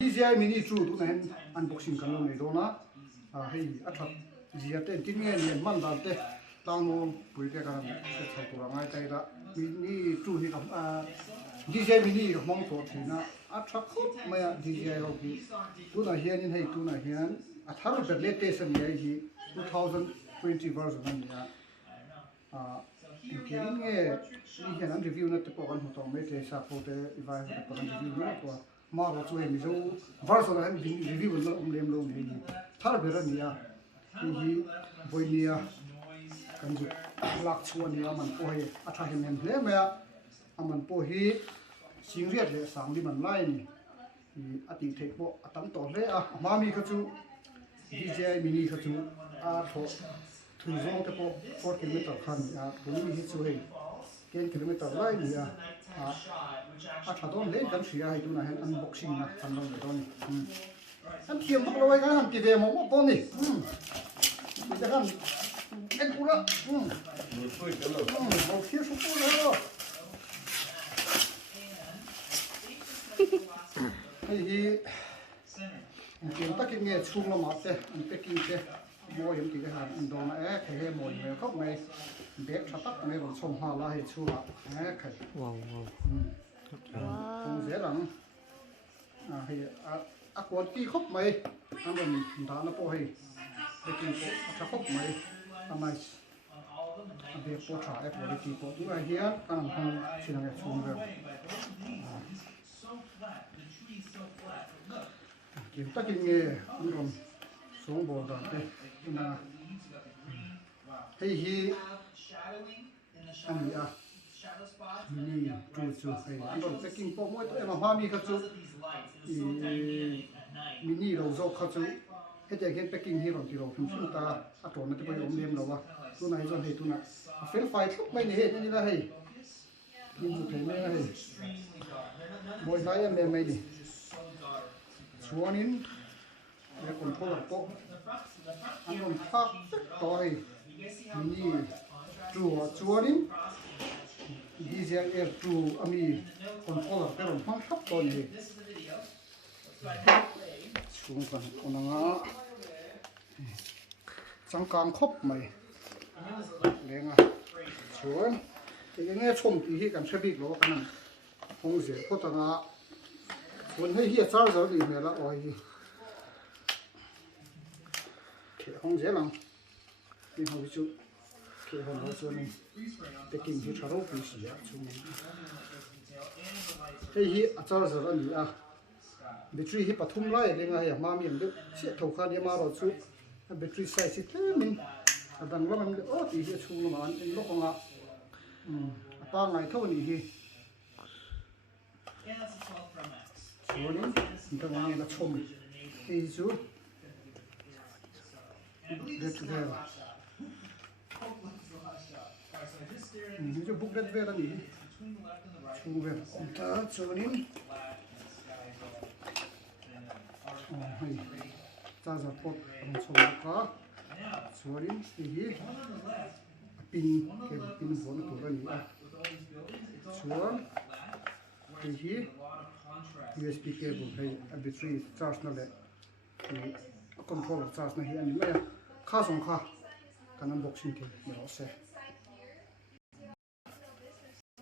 DJI Mini 2 tu na unboxing kan lo nei do na hei a that zia te tin nge ni man dan te tang no pui te kan se chho tu rangai tai da Mini 2 hi kam DJI Mini ro mong to thina a that khop ma DJI ro ki tu na hian in hei tu na hian a thar be latest ni ai hi 2020 version ni Kirin nge ni hian an review na te po kan mo to me te sa po te iwai te po kan review na ko mà nó chơi mình đâu version này mình review nó lem lâu này thar bera nia hi boy nia kan ju lak chuan nia man po hi a tha hem hem hle me a man po hi sing riat le sang di man lai ni a ti thek po a tam to hle a ma mi kha chu DJI Mini kha chu a tho thui zong te po 4 km khan a bumi hi chu hei 10 km lai ni a thà đó lấy cái gì hay tu này unboxing nè, thành công rồi nè, anh kiếm bắt lôi cái anh kiếm về một con nè, bây giờ anh cú đó, một chiếc số cú đó, thì kiếm tất cái nghề chung là mất đấy, anh packing đấy, mua những cái hàng anh đồ này, cái hệ mồi này khóc này, bé chặt tắt này còn xong hoa lại chua à, cái, không dễ lắm thì quần ti khóc mày anh mình đã nó po hay để kinh tế chắc khóc mày mày việc po trả em của đi po tu ai hiền anh không chỉ là cái chung rồi kiểm tra kinh nghiệm anh còn xuống bộ đoàn đây là thì anh đi Mini chu hay anh còn packing po mỗi em mà hoa mi khát chu Mini đầu dâu khát chu hết giờ cái packing hi rồi thì rồi chúng ta ăn trộn nó thì bây giờ ông đem đâu à tu này rồi thì tu này phết phải thúc mấy này hết như là hay nhưng mà thấy mấy này mỗi cái em mấy đi xuống nín để còn thua được po anh còn phát rồi Mini chu nín DJI Air 2 ami controller pero mang thap to ni chung kan onanga changkang khop mai lenga chuan ke nge chom ti hi kan thebik lo kan hong je ko tanga chuan hei hi charger ni me la oi ke hong je lang ni ho chu ke hong ho chu ni packing hi tharo pi sia chung hei hi a charger ani a battery hi pathum lai lenga ya ma mi de se tho khan ya ma ro chu battery size hi min adang lo man o ti hi chung lo man in lo konga pa ngai tho ni hi chuan ta ngai la chom hei chu de जो book rate vera नहीं छुवे उल्टा चोनिन हाय charger port हम छोड़ का चोनिन ये पिन के पिन बोन तो रही है चोन ये USB cable है बैटरी चार्ज ना ले कंट्रोलर चार्ज नहीं है नहीं मैं खासों खा kan unboxing ke